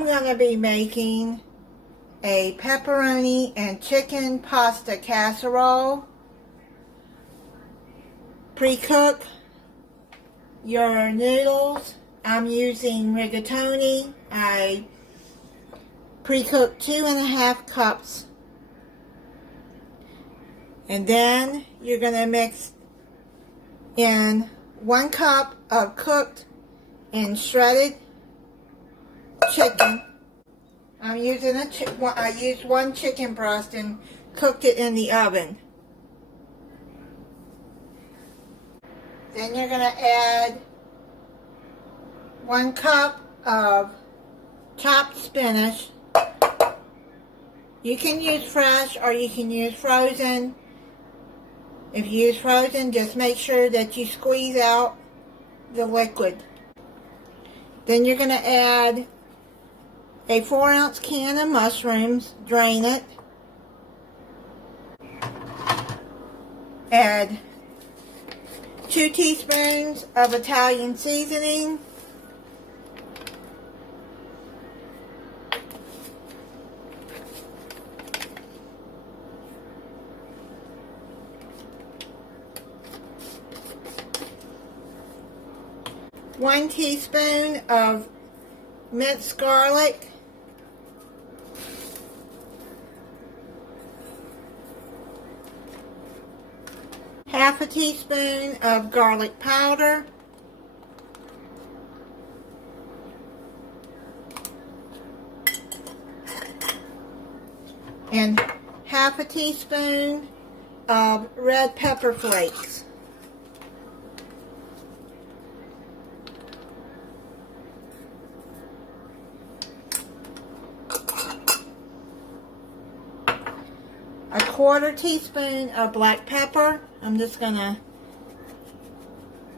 I'm going to be making a pepperoni and chicken pasta casserole. Pre-cook your noodles. I'm using rigatoni. I pre-cooked 2.5 cups. And then you're going to mix in 1 cup of cooked and shredded chicken. I'm using I used 1 chicken breast and cooked it in the oven. Then you're going to add 1 cup of chopped spinach. You can use fresh or you can use frozen. If you use frozen, just make sure that you squeeze out the liquid. Then you're going to add a 4-ounce can of mushrooms, drain it. Add 2 teaspoons of Italian seasoning. One teaspoon of minced garlic. Half a teaspoon of garlic powder. And half a teaspoon of red pepper flakes. A 1/4 teaspoon of black pepper. I'm just going to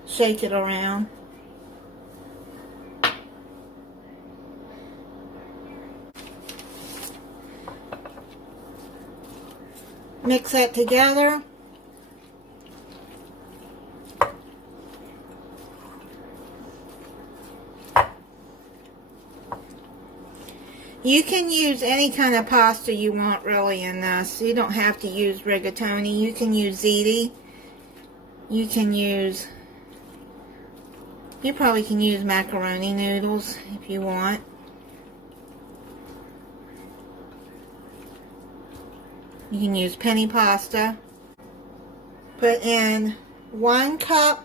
shake it around. Mix that together. You can use any kind of pasta you want really in this. You don't have to use rigatoni. You can use Ziti. You probably can use macaroni noodles if you want. You can use Penne Pasta. Put in 1 cup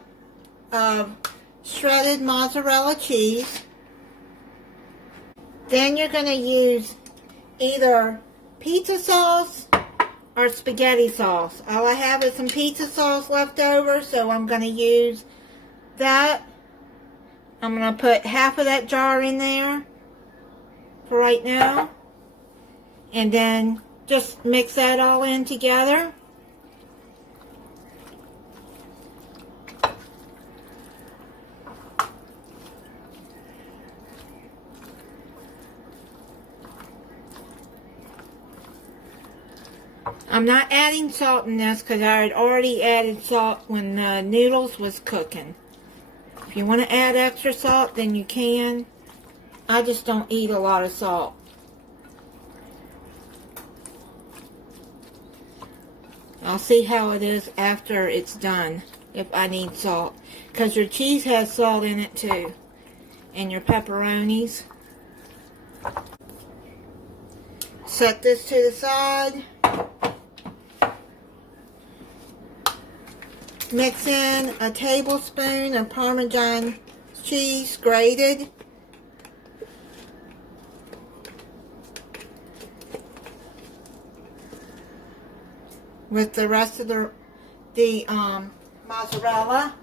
of shredded mozzarella cheese. Then you're going to use either pizza sauce or spaghetti sauce. All I have is some pizza sauce left over, so I'm going to use that. I'm going to put half of that jar in there for right now. And then just mix that all in together. I'm not adding salt in this because I had already added salt when the noodles was cooking. If you want to add extra salt, then you can. I just don't eat a lot of salt. I'll see how it is after it's done, if I need salt. Because your cheese has salt in it too. And your pepperonis. Set this to the side. Mix in a tablespoon of Parmesan cheese, grated. With the rest of the mozzarella.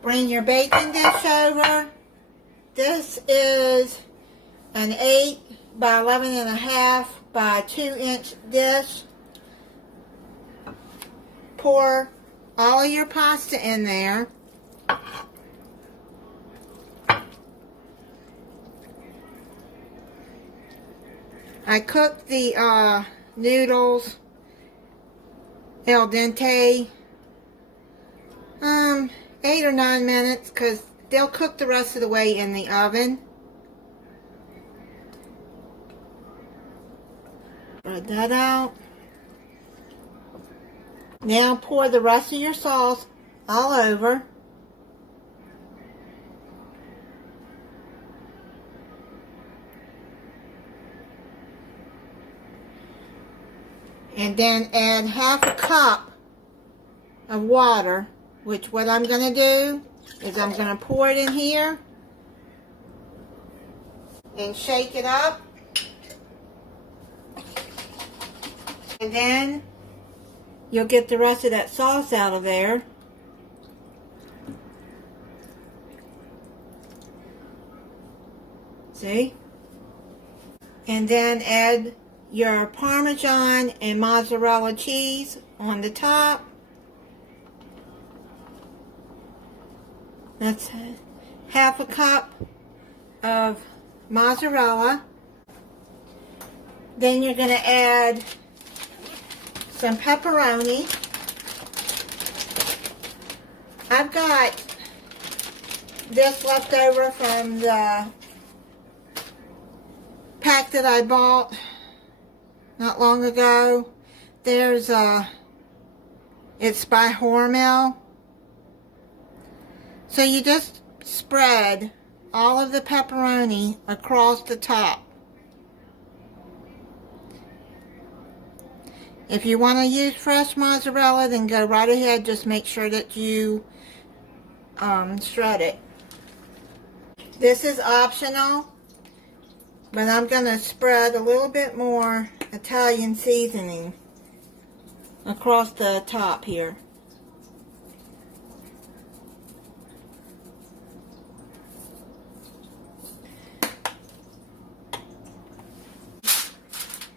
Bring your baking dish over. This is an 8 by 11.5 by 2-inch dish. Pour all of your pasta in there. I cooked the noodles el-dente 8 or 9 minutes because they'll cook the rest of the way in the oven. Spread that out. Now pour the rest of your sauce all over. And then add half a cup of water, which what I'm going to do is I'm going to pour it in here and shake it up. And then you'll get the rest of that sauce out of there. See? And then add your Parmesan and mozzarella cheese on the top. That's half a cup of mozzarella. Then you're going to add some pepperoni. I've got this left over from the pack that I bought not long ago. There's it's by Hormel. So you just spread all of the pepperoni across the top. If you want to use fresh mozzarella, then go right ahead. Just make sure that you shred it. This is optional, but I'm going to spread a little bit more Italian seasoning across the top here.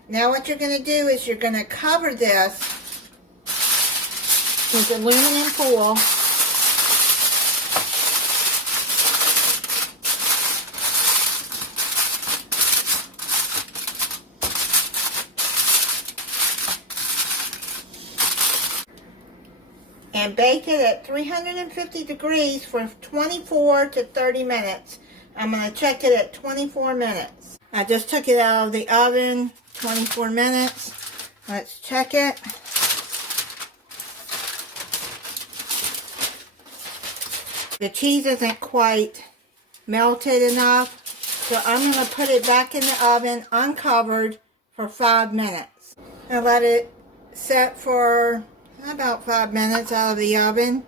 Now what you're going to do is you're going to cover this with aluminum foil. And bake it at 350 degrees for 24 to 30 minutes. I'm going to check it at 24 minutes. I just took it out of the oven. 24 minutes. Let's check it. The cheese isn't quite melted enough, so I'm going to put it back in the oven uncovered for 5 minutes. I let it set for about 5 minutes out of the oven,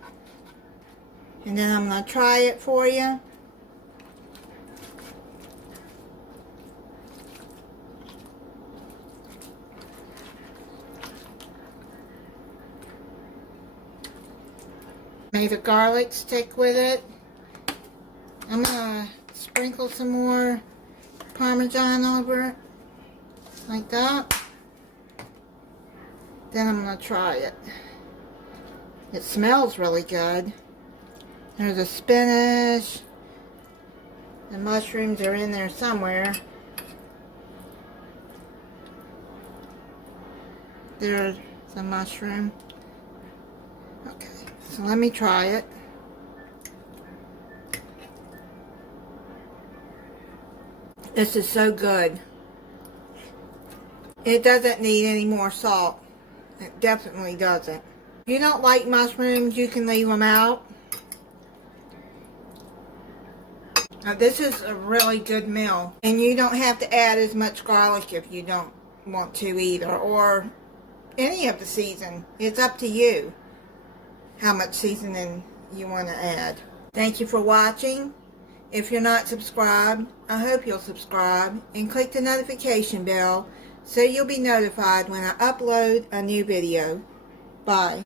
and then I'm going to try it for you. May the garlic stick with it. I'm going to sprinkle some more Parmesan over it, like that. Then I'm going to try it. It smells really good. There's a spinach. The mushrooms are in there somewhere. There's a mushroom. Okay. So let me try it. This is so good. It doesn't need any more salt. It definitely doesn't. If you don't like mushrooms, you can leave them out. Now, this is a really good meal. And you don't have to add as much garlic if you don't want to either. Or any of the season. It's up to you how much seasoning you want to add. Thank you for watching. If you're not subscribed, I hope you'll subscribe and click the notification bell so you'll be notified when I upload a new video. Bye.